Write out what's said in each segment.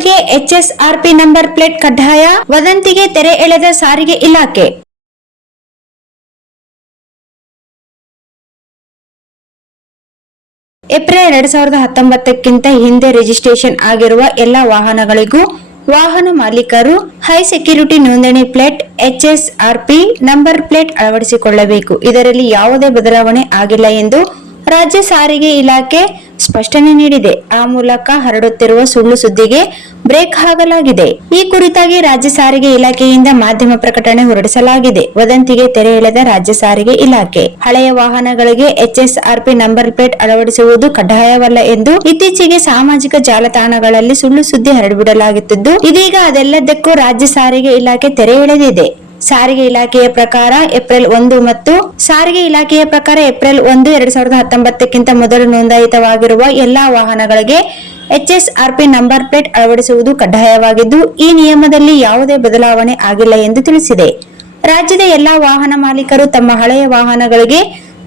ವಾಹನಗಳಿಗೆ HSRP number plate ಕಡ್ಡಾಯ, ವದಂತಿಗೆ ತೆರೆ ಎಳೆದ ಸಾರಿಗೆ ಇಲಾಖೆ. ಏಪ್ರಿಲ್ 2019ಕ್ಕಿಂತ ಹಿಂದೆ ರಿಜಿಸ್ಟ್ರೇಷನ್ ಆಗಿರುವ ಎಲ್ಲಾ ವಾಹನಗಳಿಗೂ ವಾಹನ ಮಾಲೀಕರು ಹೈ ಸೆಕ್ಯೂರಿಟಿ ನೋಂದಣಿ ಪ್ಲೇಟ್ HSRP ನಂಬರ್ ಪ್ಲೇಟ್ ಅಳವಡಿಸಿಕೊಳ್ಳಬೇಕು. ಇದರಲ್ಲಿ ಯಾವುದೇ ಬದಲಾವಣೆ ಆಗಿಲ್ಲ ಎಂದು ರಾಜ್ಯ ಸಾರಿಗೆ ಇಲಾಖೆ ಸ್ಪಷ್ಟನೆ ನೀಡಿದೆ. ಆ ಮೂಲಕ ಹರಡುತ್ತಿರುವ ಸುಳ್ಳು ಸುದ್ದಿಗೆ ಬ್ರೇಕ್ ಹಾಕಲಾಗಿದೆ. ಈ ಕುರಿತಾಗಿ ರಾಜ್ಯ ಸಾರಿಗೆ ಇಲಾಖೆಯಿಂದ ಮಾಧ್ಯಮ ಪ್ರಕಟಣೆ ಹೊರಡಿಸಲಾಗಿದೆ. ವದಂತಿಗೆ ತೆರೆ ಎಳೆದ ರಾಜ್ಯ ಸಾರಿಗೆ ಇಲಾಖೆ. ಹಳೆಯ ವಾಹನಗಳಿಗೆ HSRP ನಂಬರ್ ಪ್ಲೇಟ್ ಅಳವಡಿಸುವುದು ಕಡ್ಡಾಯವಲ್ಲ ಎಂದು ಇತ್ತೀಚೆಗೆ ಸಾಮಾಜಿಕ ಜಾಲತಾಣಗಳಲ್ಲಿ ಸುಳ್ಳು ಸುದ್ದಿ ಹರಡಿಬಿಡಲಾಗುತ್ತಿದ್ದು, ಇದೀಗ ಅದೆಲ್ಲದಕ್ಕೂ ರಾಜ್ಯ ಸಾರಿಗೆ ಇಲಾಖೆ ತೆರೆ ಎಳೆದಿದೆ. ಸಾರಿಗೆ ಇಲಾಖೆಯ ಪ್ರಕಾರ ಏಪ್ರಿಲ್ 1 2019ಕ್ಕಿಂತ ಮೊದಲು ನೋಂದಾಯಿತವಾಗಿರುವ ಎಲ್ಲಾ ವಾಹನಗಳಿಗೆ HSRP ನಂಬರ್ ಪ್ಲೇಟ್ ಅಳವಡಿಸುವುದು ಕಡ್ಡಾಯವಾಗಿದ್ದು, ಈ ನಿಯಮದಲ್ಲಿ ಯಾವುದೇ ಬದಲಾವಣೆ ಆಗಿಲ್ಲ ಎಂದು ತಿಳಿಸಿದೆ. ರಾಜ್ಯದ ಎಲ್ಲಾ ವಾಹನ ಮಾಲೀಕರು ತಮ್ಮ ಹಳೆಯ ವಾಹನಗಳಿಗೆ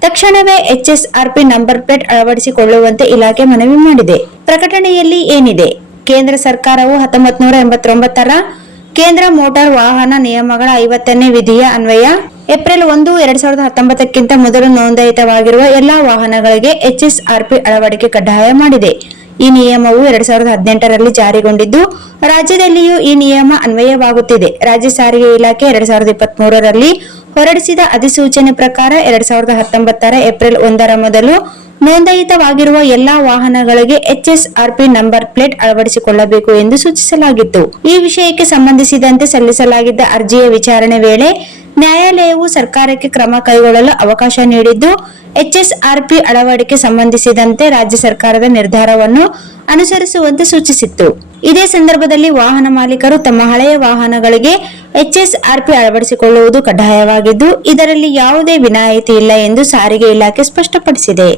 ತಕ್ಷಣವೇ HSRP ನಂಬರ್ ಪ್ಲೇಟ್ ಅಳವಡಿಸಿಕೊಳ್ಳುವಂತೆ ಇಲಾಖೆ ಮನವಿ ಮಾಡಿದೆ. ಪ್ರಕಟಣೆಯಲ್ಲಿ ಏನಿದೆ? ಕೇಂದ್ರ ಸರ್ಕಾರವು 1989ರ ಕೇಂದ್ರ ಮೋಟಾರ್ ವಾಹನ ನಿಯಮಗಳ 50ನೇ ವಿಧಿಯ ಅನ್ವಯ ಏಪ್ರಿಲ್ 1, 2019ಕ್ಕಿಂತ ಮೊದಲು ನೋಂದಾಯಿತವಾಗಿರುವ ಎಲ್ಲಾ ವಾಹನಗಳಿಗೆ HSRP ಅಳವಡಿಕೆ ಕಡ್ಡಾಯ ಮಾಡಿದೆ. ಈ ನಿಯಮವು 2018ರಲ್ಲಿ ಜಾರಿಗೊಂಡಿದ್ದು, ರಾಜ್ಯದಲ್ಲಿಯೂ ಈ ನಿಯಮ ಅನ್ವಯವಾಗುತ್ತಿದೆ. ರಾಜ್ಯ ಸಾರಿಗೆ ಇಲಾಖೆ 2023ರಲ್ಲಿ ಹೊರಡಿಸಿದ ಅಧಿಸೂಚನೆ ಪ್ರಕಾರ 2019ರ ಏಪ್ರಿಲ್ 1ರ ಮೊದಲು ನೋಂದಾಯಿತವಾಗಿರುವ ಎಲ್ಲಾ ವಾಹನಗಳಿಗೆ HSRP ನಂಬರ್ ಪ್ಲೇಟ್ ಅಳವಡಿಸಿಕೊಳ್ಳಬೇಕು ಎಂದು ಸೂಚಿಸಲಾಗಿತ್ತು. ಈ ವಿಷಯಕ್ಕೆ ಸಂಬಂಧಿಸಿದಂತೆ ಸಲ್ಲಿಸಲಾಗಿದ್ದ ಅರ್ಜಿಯ ವಿಚಾರಣೆ ವೇಳೆ ನ್ಯಾಯಾಲಯವು ಸರ್ಕಾರಕ್ಕೆ ಕ್ರಮ ಕೈಗೊಳ್ಳಲು ಅವಕಾಶ ನೀಡಿದ್ದು, HSRP ಅಳವಡಿಕೆ ಸಂಬಂಧಿಸಿದಂತೆ ರಾಜ್ಯ ಸರ್ಕಾರದ ನಿರ್ಧಾರವನ್ನು ಅನುಸರಿಸುವಂತೆ ಸೂಚಿಸಿತ್ತು. ಇದೇ ಸಂದರ್ಭದಲ್ಲಿ ವಾಹನ ಮಾಲೀಕರು ತಮ್ಮ ಹಳೆಯ ವಾಹನಗಳಿಗೆ HSRP ಅಳವಡಿಸಿಕೊಳ್ಳುವುದು ಕಡ್ಡಾಯವಾಗಿದ್ದು, ಇದರಲ್ಲಿ ಯಾವುದೇ ವಿನಾಯಿತಿ ಇಲ್ಲ ಎಂದು ಸಾರಿಗೆ ಇಲಾಖೆ ಸ್ಪಷ್ಟಪಡಿಸಿದೆ.